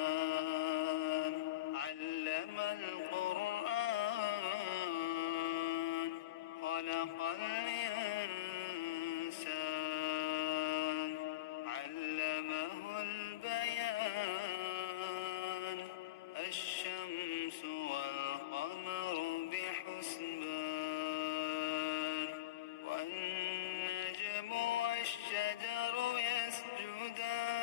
الرحمن علم القرآن خلق الإنسان علمه البيان الشمس والقمر بحسبان والنجم والشجر يسجدان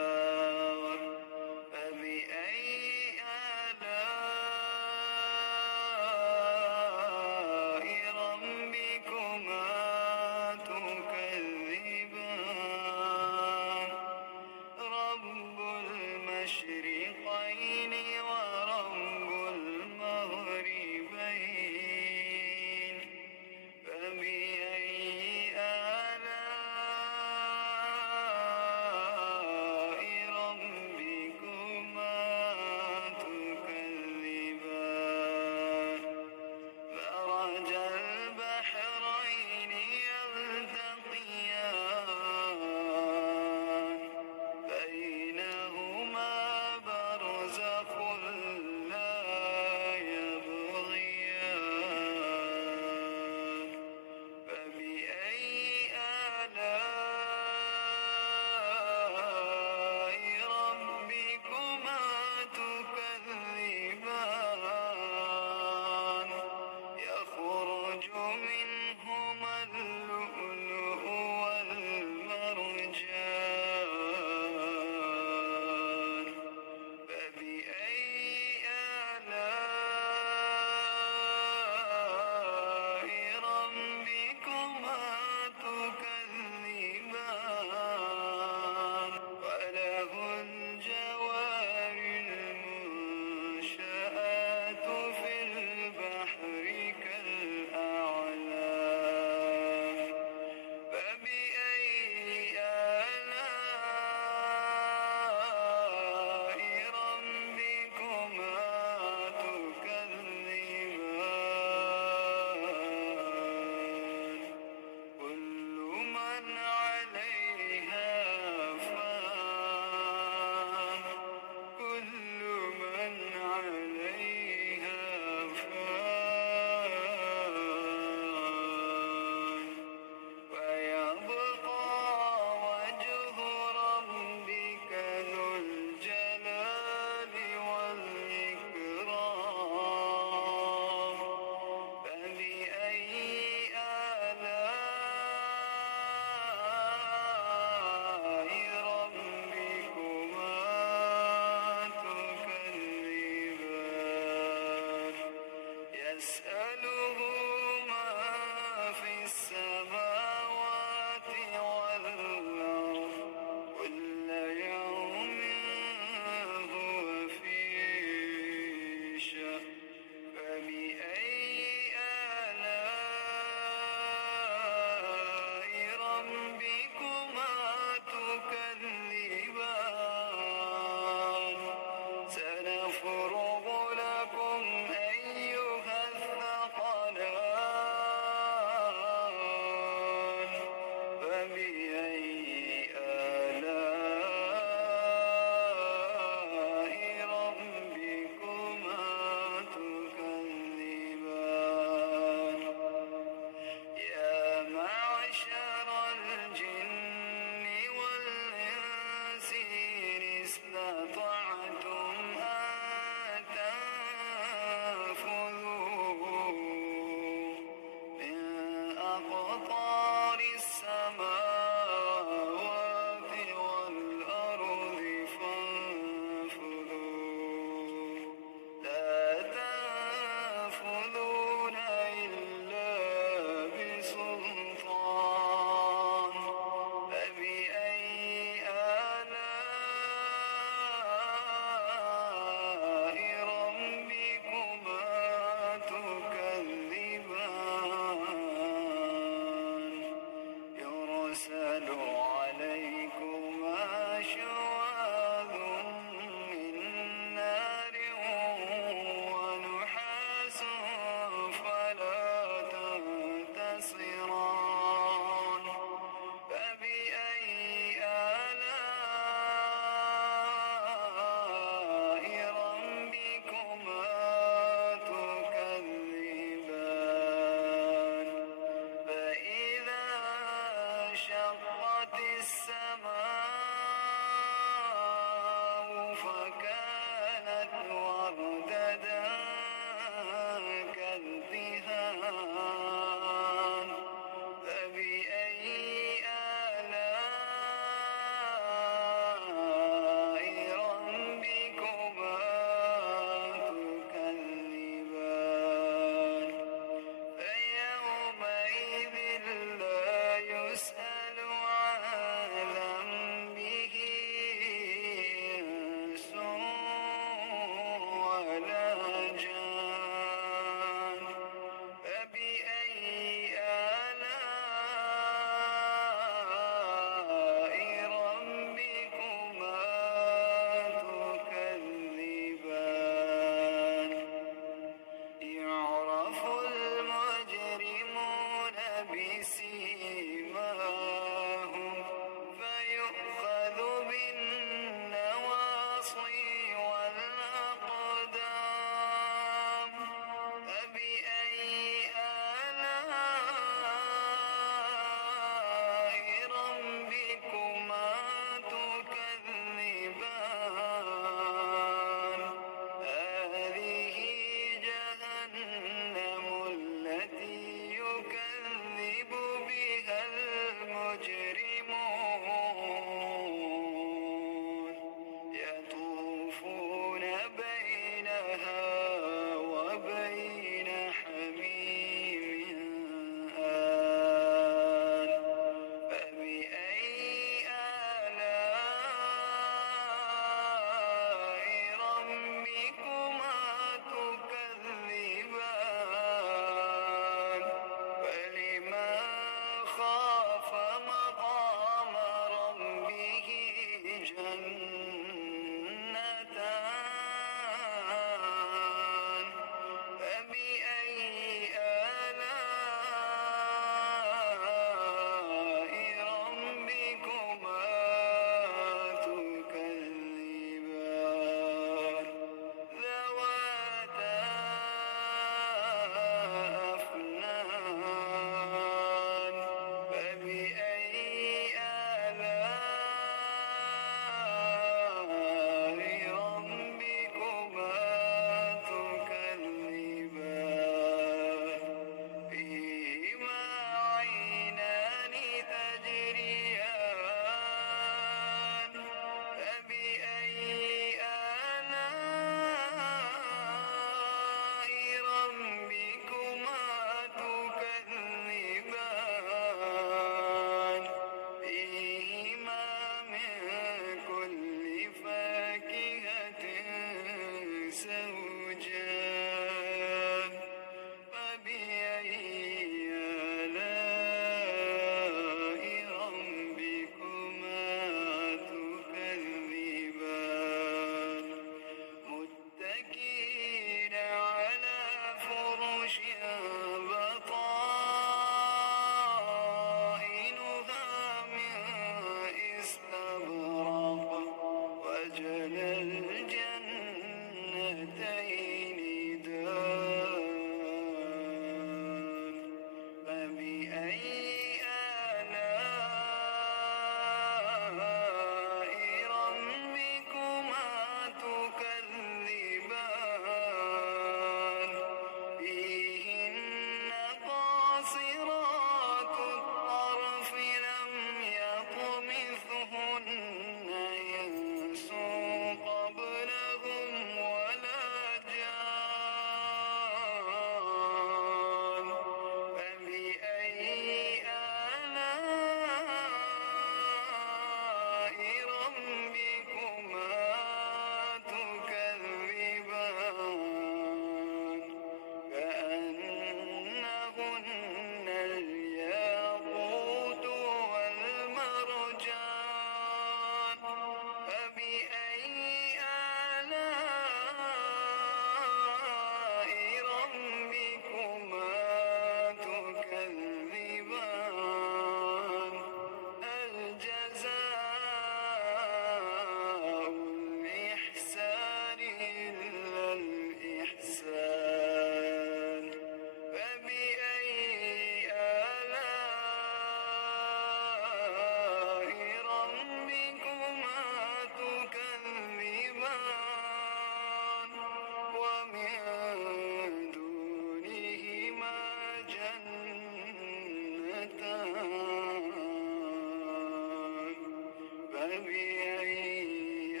فبأي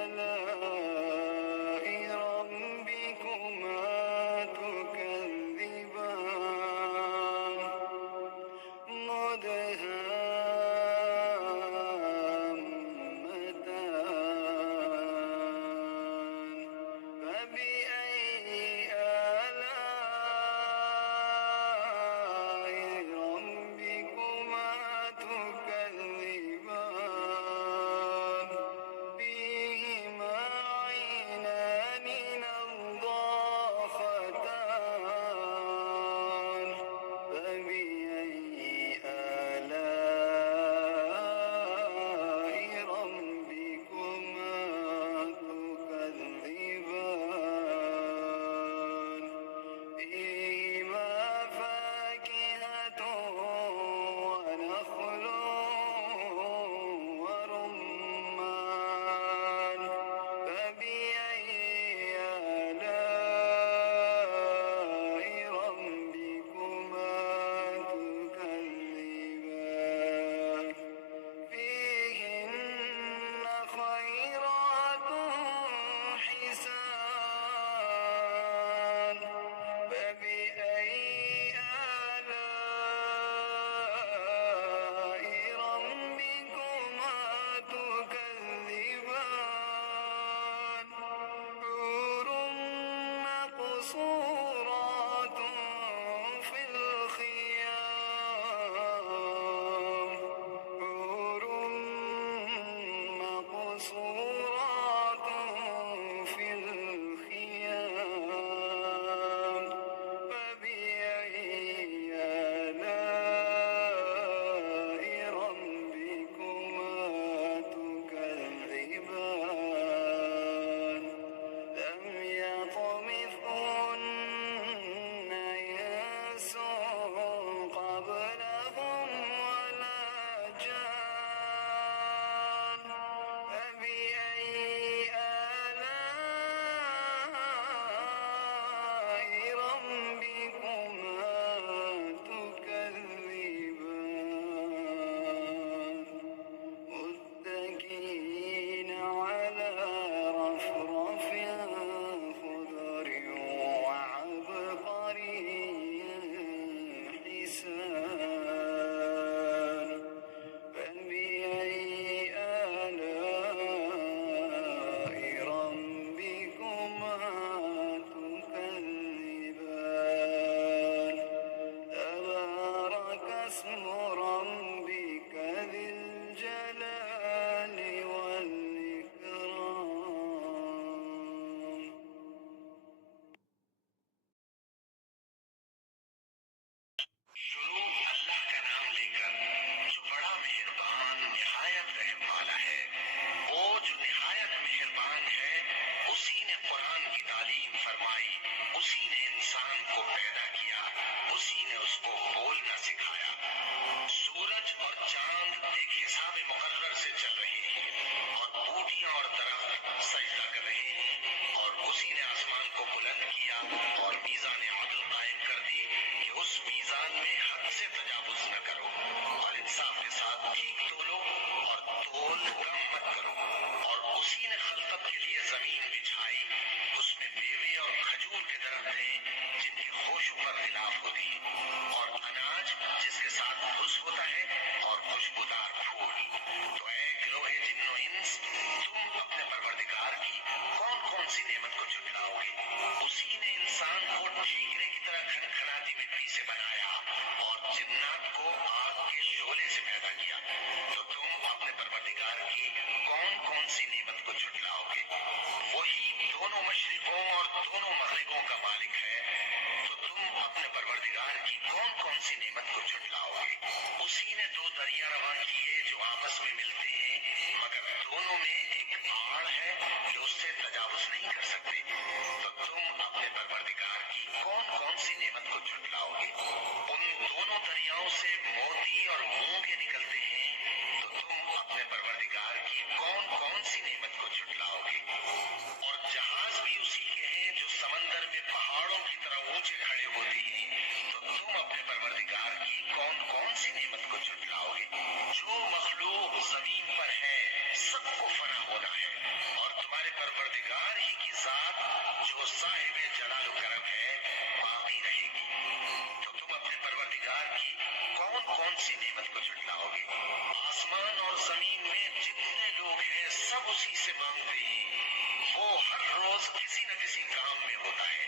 آلاء ربكما تكذبان مدهامتان فبأي آلاء ربكما تكذبان فيهما عينان نضاختان فبأي آلاء ربكما تكذبان فيهما فاكهة ونخل ورمان فبأي آلاء ربكما تكذبان فيهن خيرات حسان فبأي آلاء ربكما تكذبان حور مقصورات في الخيام حور مقصورات في الخيام فبأي آلاء ربكما تكذبان لم يطمثهن إنس قبلهم ولا جان فبأي آلاء ربكما تكذبان متكئين على رفرف خضر وعبقري حسان فبأي آلاء ربكما تكذبان تبارك اسم ربك ذي الجلال والإكرام शुरू अल्लाह का नाम लेकर जो बड़ा मेहरबान निहायत रहम वाला है। वो जो निहायत मेहरबान है, उसी ने कुरान की तालीम फरमाई, उसी ने इंसान को पैदा किया, उसी ने उसको बोलना सिखाया। सूरज और चांद एक हिसाब मुकर्रर से चल रहे हैं और बूटियां और दरख्त सजदा कर रहे हैं और उसी ने आसमान को बुलंद किया और मीज़ान अदल कायम कर दी कि उस मीज़ान में हद से तजावुज न करो और इंसाफ के साथ ठीक तोलो और तोल कम मत करो। और उसी ने खलकत के लिए जमीन बिछाई, उसमें मेवे और खजूर के दरख्त हैं जिनकी खुशबू पर खिलाफ होती है और अनाज जिसके साथ खुश होता है और खुशबूदार फूल। तो ऐ गिरोहे जिन्नो इंस, तुम अपने परवरदिगार की कौन कौन सी नेमत को झुटलाओगे? उसी ने इंसान को ठीकरे की तरह खनखनाती मिट्टी से बनाया और जिन्नात को आग के शोले से पैदा किया। तो तुम अपने परवरदिगार की कौन कौन सी नेमत को झुटलाओगे? वही दोनों मशरिकों और दोनों मगरिबों का मालिक है। तो तुम अपने परवरदिगार की कौन कौन सी नेमत को झुटलाओगे? उसी ने दो दरिया रवा किए जो आपस में मिलते हैं, मगर दोनों में एक आड़ है कि उससे तजावुज नहीं कर सकते। तो तुम अपने परवरदिगार की कौन कौन सी नेमत को झुटलाओगे? उन दोनों दरियाओं से मोती और मूंगे निकलते हैं। तो तुम अपने परवरदिगार की कौन कौन सी नेमत को झुटलाओगे? और जहाज भी उसी के हैं जो समंदर में पहाड़ों की तरह ऊंचे खड़े होते हैं। तो तुम अपने परवरदिगार की कौन कौन सी नेमत को झुटलाओगे? जो मखलूक जमीन पर है سی نعمت کو جھٹلاؤ گے؟ آسمان اور زمین میں جتنے لوگ ہیں سب اسی سے مانگتے ہیں، وہ ہر روز کسی نہ کسی کام میں ہوتا ہے،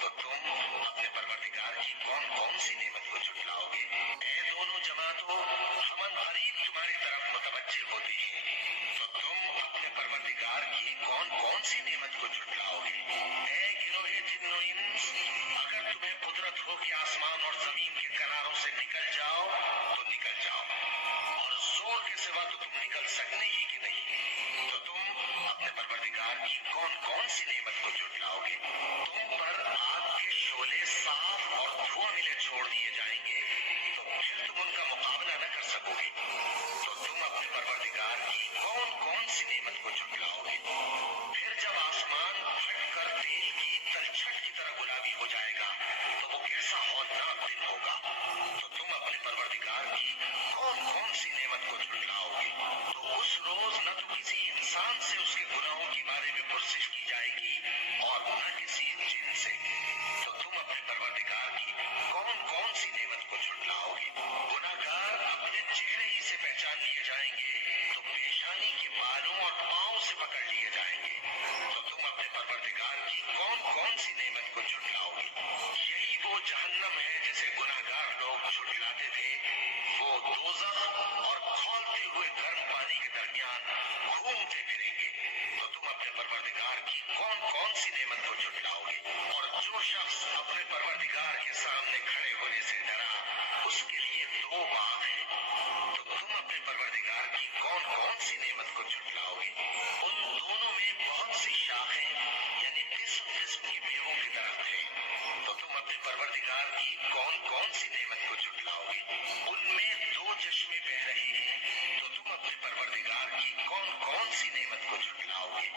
تو تم اپنے پروردگار کی کون کون سی نعمت کو جھٹلاؤ گے؟ اے دونوں جماعتوں، ہم قریب تمہاری طرف متوجہ ہوتے ہیں، تو تم اپنے پروردگار کی کون کون سی نعمت کو جھٹلاؤ گے؟ اے گروہ جن و انس، اگر تمہیں قدرت ہو کہ آسمان اور زمین کے کناروں سے نکل جاؤ تو نکل جاؤ، اور زور کے سوا تو تم نکل سکنے ہی کہ نہیں، تو تم اپنے پروردگار کی کون کون سی نعمت کو جھٹلاؤ گے؟ تم پر آگ کے شعلے صاف اور دھواں ملے چھوڑ دیے جائیں گے، تو پھر تم ان کا مقابلہ نہ کر سکو گے، تو تم اپنے پروردگار کی کون کون سی نعمت کو جھٹلاؤ گے؟ پھر جب آسمان پھٹ کر تیل کی تلچھٹ کی طرح گلابی ہو جائے گا تو وہ کیسا ہولناک دن ہوگا، تو تم اپنے پروردگار کی کون کون سی نعمت کو جھٹلاؤ گے؟ تو اس روز نہ تو کسی انسان سے اس کے گناہوں کے بارے میں پرسش کی جائے گی اور نہ کسی جن سے، تو تم اپنے پروردگار کی کون کون سی نعمت کو جھٹلاؤ گے؟ گناہگار اپنے چہرے ہی سے پہچان لیے جائیں گے تو پیشانی کے بالوں اور پاؤں سے پکڑ لیے جائیں گے، تو تم اپنے پروردگار کی کون کون سی نعمت کو جھٹلاؤ گے؟ یہی وہ جہنم ہے جسے گناہگار لوگ جھٹلاتے تھے، وہ دوزخ اور کھولتے ہوئے گرم پانی کے درمیان گھومتے پھریں گے، تو تم اپنے پروردگار کی کون کون سی نعمت کو جھٹلاؤ گے؟ اور جو شخص اپنے پروردگار کے سامنے کھڑے ہونے سے ڈرا، اس کے لیے دو باغ ہیں، تو تم اپنے پروردگار کی کون کون سی نعمت کو جھٹلاؤ گے؟ ان دونوں میں بہت سی شاخیں یعنی قسم قسم کی میووں کے درخت ہیں، تو تم اپنے پروردگار کی کون کون سی نعمت کو جھٹلاؤ گے؟ ان میں دو چشمے بہ رہے ہیں، تو تم اپنے پروردگار کی کون کون سی نعمت کو جھٹلاؤ گے؟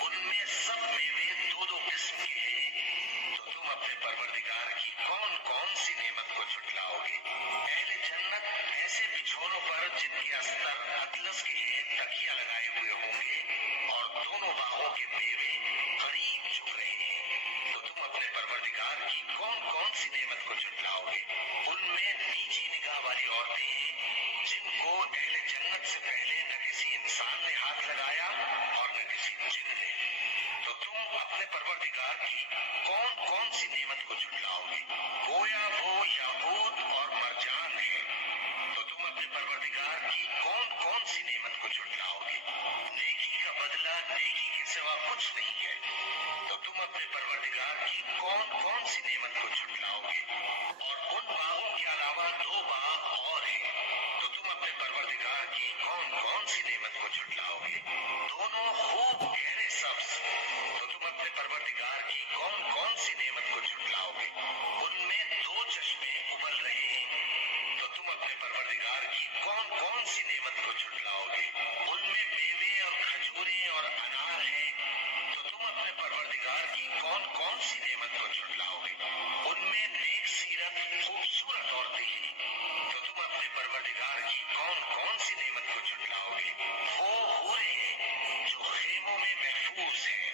ان میں سب میوے دو دو قسم کے ہیں، تو تم اپنے پروردگار کی کون کون سی نعمت کو جھٹلاؤ گے؟ اہل جنت ایسے بچھونوں پر جن کے استر اطلس کے ہیں تکیہ لگائے ہوئے ہوں گے، اور دونوں باغوں کے میوے قریب جھک رہے ہیں، تو تم اپنے پروردگار کی کون کون سی نعمت کو جھٹلاؤ گے؟ ان میں نیچی نگاہ والی عورتیں ہیں جن کو اہل جنت سے پہلے نہ کسی انسان نے ہاتھ لگایا اور نہ کسی جن نے، تو تم اپنے پروردگار کی کون کون سی نعمت کو جھٹلاؤ گے؟ گویا وہ یاقوت اور مرجان ہے، تو تم اپنے پروردگار کی کون کون سی نعمت کو جھٹلاؤ گے؟ نیکی کا بدلہ نیکی کے سوا کچھ نہیں ہے، تو تم اپنے پروردگار کی کون کون سی نعمت کو جھٹلاؤ گے؟ اور ان باغوں کے علاوہ دو باغ اور ہیں، تو تم اپنے پروردگار کی کون کون سی نعمت کو جھٹلاؤ گے؟ دونوں خوب گہرے سبز، تو تم اپنے پروردگار کی کون کون سی نعمت کو جھٹلاؤ گے؟ ان میں دو چشمے ابل رہے ہیں، تو تم اپنے پروردگار کی کون کون سی نعمت کو جھٹلاؤ گے؟ ان میں میوے اور کھجوریں اور انار ہیں، تو تم اپنے پروردگار کی کون کون سی نعمت کو جھٹلاؤ گے؟ ان میں نیک سیرت خوبصورت عورتیں ہیں، تو تم اپنے پروردگار کی کون کون سی نعمت کو جھٹلاؤ گے؟ وہ حوریں ہیں جو خیموں میں محفوظ ہیں،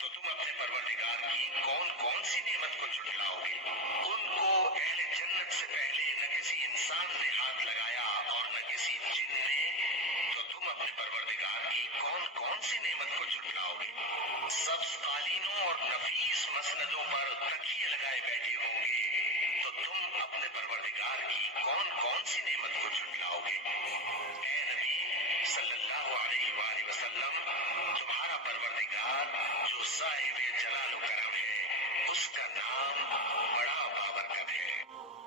تو تم اپنے پروردگار کی کون کون سی نعمت کو جھٹلاؤ گے؟ ان کو اہل جنت سے پہلے نہ کسی انسان نے ہاتھ لگایا اور نہ کسی جن نے، تو تم اپنے پروردگار کی کون کون سی نعمت کو جھٹلاؤ گے؟ سبز قالینوں اور نفیس مسندوں پر تکیے لگائے بیٹھے ہوں گے، تو تم اپنے پروردگار کی کون کون سی نعمت کو جھٹلاؤ گے؟ اے نبی صلی اللہ علیہ وآلہ وسلم، تمہارا پروردگار جو صاحب جلال و کرم ہے، اس کا نام بڑا بابرکت ہے۔